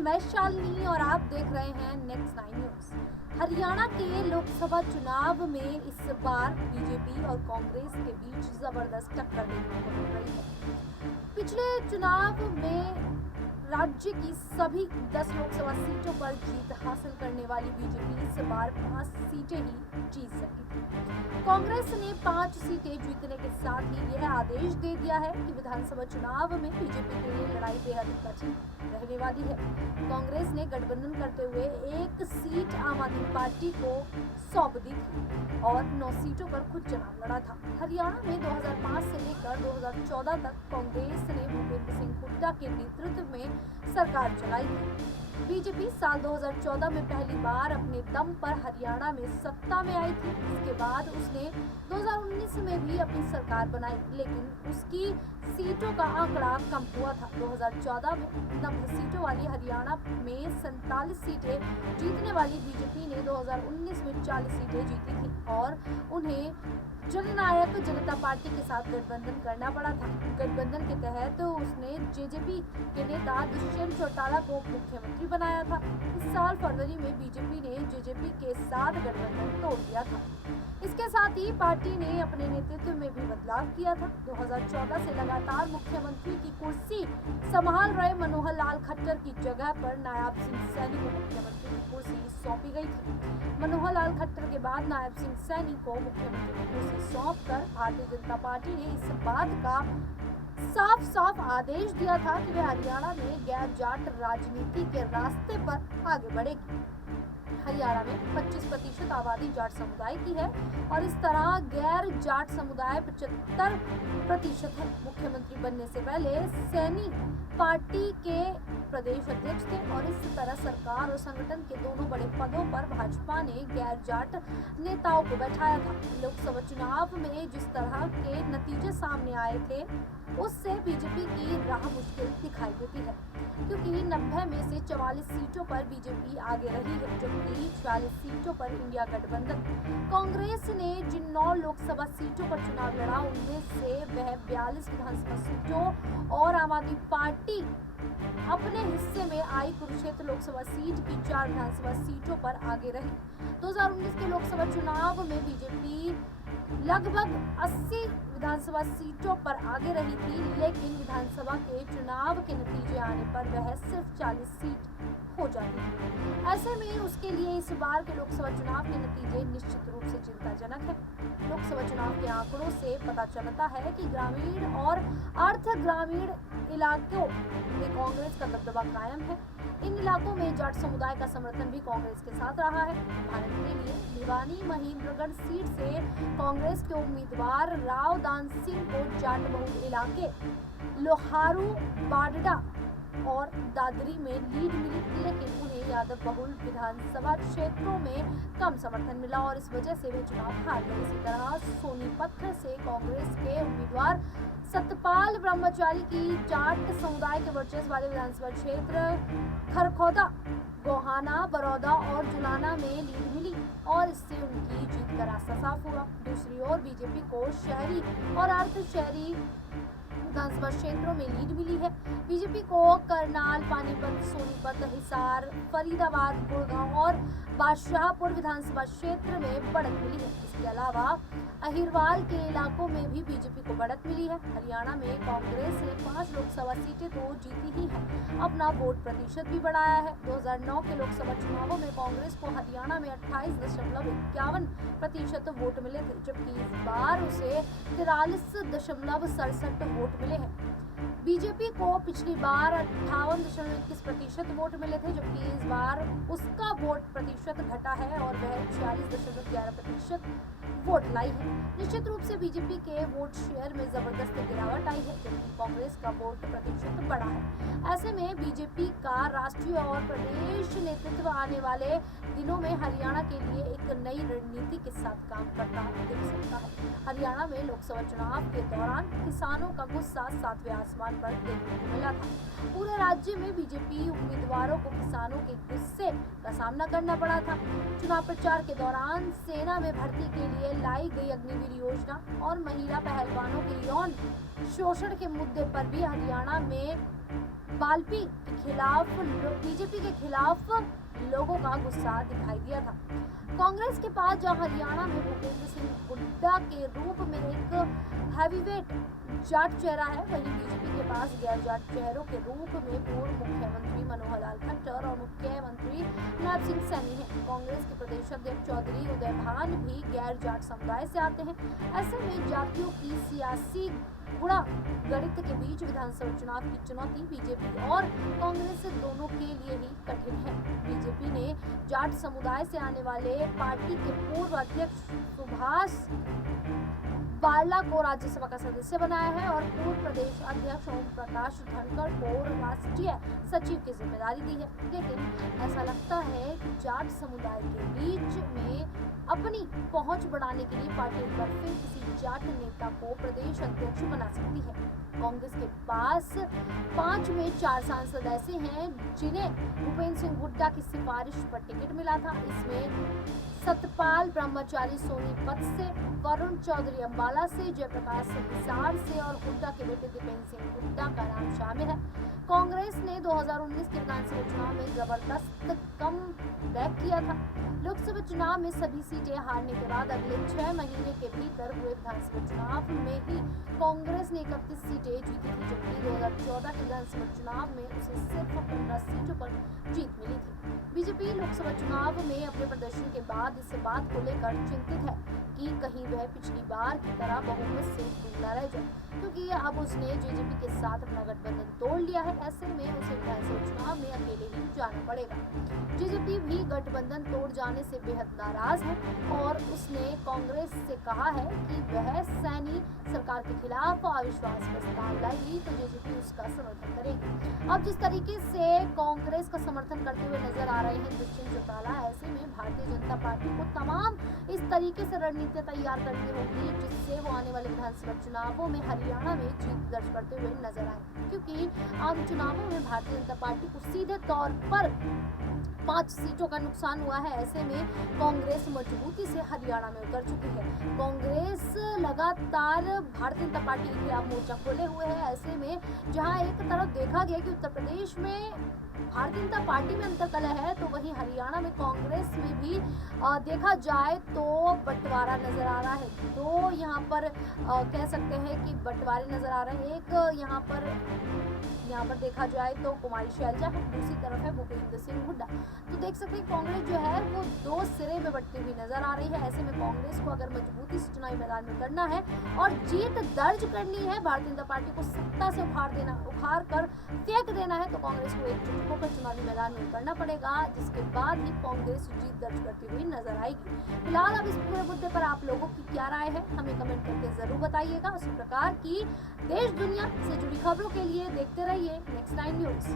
मैं शालिनी और आप देख रहे हैं नेक्स्ट 9 न्यूज। हरियाणा के लोकसभा चुनाव में इस बार बीजेपी और कांग्रेस के बीच जबरदस्त टक्कर देखने को मिल रही है। पिछले चुनाव में राज्य की सभी 10 लोकसभा सीटों पर जीत हासिल करने वाली बीजेपी इस बार 5 सीटें ही जीत सकी थी। कांग्रेस ने 5 सीटें जीतने के साथ ही यह आदेश दे दिया है कि विधानसभा चुनाव में बीजेपी के लिए लड़ाई बेहद कठिन रहने वाली है। कांग्रेस ने गठबंधन करते हुए एक सीट आम आदमी पार्टी को सौंप दी थी और 9 सीटों पर खुद चुनाव लड़ा था। हरियाणा में 2005 से लेकर 2014 तक कांग्रेस ने भूपेंद्र सिंह हुड्डा के नेतृत्व में सरकार चलाई थी। बीजेपी साल 2014 में पहली बार अपने दम पर हरियाणा में सत्ता में आई थी। इसके बाद उसने 2019 में भी अपनी सरकार बनाई, लेकिन उसकी सीटों का आंकड़ा कम हुआ था। 2014 में 90 सीटों वाली हरियाणा में 47 सीटें जीतने वाली बीजेपी ने 2019 में 40 सीटें जीती थी और उन्हें जननायक जनता पार्टी के साथ गठबंधन करना पड़ा था। गठबंधन के तहत उसने जेजेपी के नेता दुष्यंत चौटाला को मुख्यमंत्री बनाया था। इस साल फरवरी में बीजेपी ने जेजेपी के साथ गठबंधन तोड़ दिया था। इसके साथ ही पार्टी ने अपने नेतृत्व में भी बदलाव किया था। 2014 से लगातार मुख्यमंत्री की कुर्सी संभाल रहे मनोहर लाल खट्टर की जगह पर नायब सिंह सैनी को मुख्यमंत्री की कुर्सी सौंपी गई थी। मनोहर लाल खट्टर के बाद नायब सिंह सैनी को मुख्यमंत्री की कुर्सी सौंपकर भारतीय जनता पार्टी ने इस बात का साफ साफ आदेश दिया था कि वह हरियाणा में गैर जाट राजनीति के रास्ते पर आगे बढ़ेगी। हरियाणा में 25% आबादी जाट समुदाय की है और इस तरह गैर जाट समुदाय 75% है। मुख्यमंत्री बनने से पहले सैनी पार्टी के प्रदेश अध्यक्ष थे और इस तरह सरकार और संगठन के दोनों बड़े पदों पर भाजपा ने गैर जाट नेताओं को बैठाया था। लोकसभा चुनाव में जिस तरह के नतीजे सामने आए थे, उससे बीजेपी की राह मुश्किल दिखाई देती है, क्योंकि 90 में से 44 सीटों पर बीजेपी आगे रही है, जबकि 40 सीटों पर इंडिया गठबंधन। कांग्रेस ने जिन 9 लोकसभा सीटों पर चुनाव लड़ा, उनमें से वह 42 विधानसभा सीटों और आम आदमी पार्टी अपने हिस्से में आई कुरुक्षेत्र लोकसभा सीट की 4 विधानसभा सीटों पर आगे रही। 2019 के लोकसभा चुनाव में बीजेपी लगभग 80 विधानसभा सीटों पर आगे रही थी, लेकिन विधानसभा के चुनाव के नतीजे आने पर वह सिर्फ 40 सीट हो जाती। ऐसे में उसके लिए इस बार के लोकसभा चुनाव के नतीजे निश्चित रूप से चिंताजनक है। लोकसभा चुनाव के आंकड़ों से पता चलता है कि ग्रामीण और अर्ध ग्रामीण इलाकों में कांग्रेस का दबदबा कायम है। इन इलाकों में जाट समुदाय का समर्थन भी कांग्रेस के साथ रहा है। भारत के लिए भिवानी महेंद्रगढ़ सीट से कांग्रेस के उम्मीदवार राव दान सिंह को जाट बहुल इलाके लोहारू, बाडडा और दादरी में लीड मिली, लेकिन उन्हें यादव बहुल विधानसभा क्षेत्रों में कम समर्थन मिला और इस वजह से वे चुनाव हार गए। इसी तरह सोनीपत से कांग्रेस के उम्मीदवार सतपाल ब्रह्मचारी की जाट समुदाय के वर्चस्व वाले विधानसभा क्षेत्र खरखौदा, गोहाना, बड़ौदा और जुलाना में लीड मिली और इससे उनकी जीत का रास्ता साफ हुआ। दूसरी ओर बीजेपी को शहरी और अर्ध शहरी विधानसभा क्षेत्रों में लीड मिली है। बीजेपी को करनाल, पानीपत, सोनीपत, हिसार, फरीदाबाद, गुड़गांव और बादशाहपुर विधानसभा क्षेत्र में बढ़त मिली है। इसके अलावा अहिरवाल के इलाकों में भी बीजेपी को बढ़त मिली है। हरियाणा में कांग्रेस ने 5 लोकसभा सीटें तो जीती ही है, अपना वोट प्रतिशत भी बढ़ाया है। 2009 के लोकसभा चुनावों में कांग्रेस को हरियाणा में 28.51% वोट मिले थे, जबकि इस बार उसे 43.67 वोट मिले हैं। बीजेपी को पिछली बार 58.21% वोट मिले थे, जबकि इस बार उसका वोट प्रतिशत घटा है और वह 46.11% वोट लाई है। निश्चित रूप से बीजेपी के वोट शेयर में जबरदस्त गिरावट आई है, जबकि कांग्रेस का वोट प्रतिशत बढ़ा है। ऐसे में बीजेपी का राष्ट्रीय और प्रदेश नेतृत्व आने वाले दिनों में हरियाणा के लिए एक नई रणनीति के साथ काम करता दिख सकता है। हरियाणा में लोकसभा चुनाव के दौरान किसानों का गुस्सा 7वें आसमान पर देखने को मिला था। पूरे राज्य में बीजेपी उम्मीदवारों को किसानों के गुस्से का सामना करना पड़ा था। चुनाव प्रचार के दौरान सेना में भर्ती के लिए लाई गई अग्निवीर योजना और महिला पहलवानों के यौन शोषण के मुद्दे पर भी हरियाणा में बाल्पी की बीजेपी के खिलाफ लोगों का गुस्सा दिखाई दिया था। कांग्रेस के पास जहां हरियाणा में भूपेंद्र सिंह हुड्डा के रूप में एक हैवीवेट जाट चेहरा है, वहीं बीजेपी के पास गैर जाट चेहरों के रूप में पूर्व मुख्यमंत्री मनोहर लाल खट्टर और मुख्यमंत्री नवाब सिंह सैनी है। कांग्रेस के प्रदेश अध्यक्ष चौधरी उदय भान भी गैर जाट समुदाय से आते हैं। ऐसे में जातियों की सियासी गुणा गणित के बीच विधानसभा चुनाव की चुनौती बीजेपी और कांग्रेस दोनों के लिए ही कठिन है। बीजेपी ने जाट समुदाय से आने वाले पार्टी के पूर्व अध्यक्ष सुभाष बारला को राज्यसभा का सदस्य बनाया है और पूर्व प्रदेश अध्यक्ष ओम प्रकाश धनखड़ को राष्ट्रीय सचिव की जिम्मेदारी दी है। लेकिन ऐसा लगता है कि जाट समुदाय के बीच में अपनी पहुंच बढ़ाने के लिए पार्टी एक बार फिर किसी जाट नेता को प्रदेश अध्यक्ष बना सकती है। कांग्रेस के पास 5 में 4 सांसद ऐसे हैं जिन्हें भूपेंद्र सिंह हुड्डा की सिफारिश पर टिकट मिला था। इसमें सतपाल ब्रह्मचारी सोनीपत से, वरुण चौधरी अंबाला से, जयप्रकाश हिसार से और हुड्डा के बेटे दीपेंद्र सिंह हुड्डा का नाम शामिल है। कांग्रेस ने 2019 के विधानसभा चुनाव में जबरदस्त कम बैक किया था। लोकसभा चुनाव में सभी सीटें हारने के बाद अगले 6 महीने के भीतर हुए विधानसभा चुनाव में ही कांग्रेस ने 31 सीटें जीती थी, जबकि 2014 के विधानसभा चुनाव में उसे सिर्फ 15 सीटों पर जीत मिली थी। बीजेपी लोकसभा चुनाव में अपने प्रदर्शन के बाद इस बात को लेकर चिंतित है कि कहीं वह पिछली बार की तरह बहुमत से दूर न रह जाए, क्योंकि अब उसने जेजेपी के साथ अपना गठबंधन तोड़ लिया है। ऐसे में उसे विधानसभा चुनाव में अकेले ही जाना पड़ेगा। जेजेपी भी गठबंधन तोड़ जाने से बेहद नाराज है और उसने कांग्रेस से कहा है कि वह सैनी सरकार के खिलाफ अविश्वास प्रस्ताव लाएगी तो जेजेपी उसका समर्थन करेगी। अब जिस तरीके से कांग्रेस का समर्थन करते हुए नजर आ रहे हैं दुष्यंत चौटाला, ऐसे में भारतीय जनता पार्टी को तमाम इस तरीके से रणनीतियां तैयार करनी होगी जिससे वो आने वाले विधानसभा चुनावों में हरियाणा में जीत दर्ज करते हुए नजर आए, क्योंकि आम चुनावों में भारतीय जनता पार्टी को सीधे तौर पर 5 सीटों का नुकसान हुआ है। ऐसे में कांग्रेस मजबूती से हरियाणा में उतर चुकी है। कांग्रेस लगातार भारतीय जनता पार्टी के खिलाफ मोर्चा खोले हुए है। ऐसे में जहां एक तरफ देखा गया कि उत्तर प्रदेश में भारतीय जनता पार्टी में अंतर्कलह है, तो वहीं हरियाणा में कांग्रेस में भी देखा जाए तो बंटवारा नजर आ रहा है। तो यहाँ पर कह सकते हैं कि बंटवारे नजर आ रहे हैं। एक यहाँ पर देखा जाए तो कुमारी शैलजा है, दूसरी तरफ है भूपेंद्र सिंह हुड्डा। तो देख सकते हैं कांग्रेस जो है वो 2 सिरे में बंटती हुई नजर आ रही है। ऐसे में कांग्रेस को अगर मजबूती से चुनावी मैदान में करना है और जीत दर्ज करनी है, भारतीय जनता पार्टी को सत्ता से उखाड़ कर फेंक देना है, तो कांग्रेस को एकजुट होकर चुनावी मैदान में उतरना पड़ेगा, जिसके बाद ही कांग्रेस जीत दर्ज करती हुई नजर आएगी। फिलहाल अब इस पूरे मुद्दे पर आप लोगों की क्या राय है, हमें कमेंट करके जरूर बताइएगा। इसी प्रकार की देश दुनिया से जुड़ी खबरों के लिए देखते रहिए नेक्स्ट 9 न्यूज।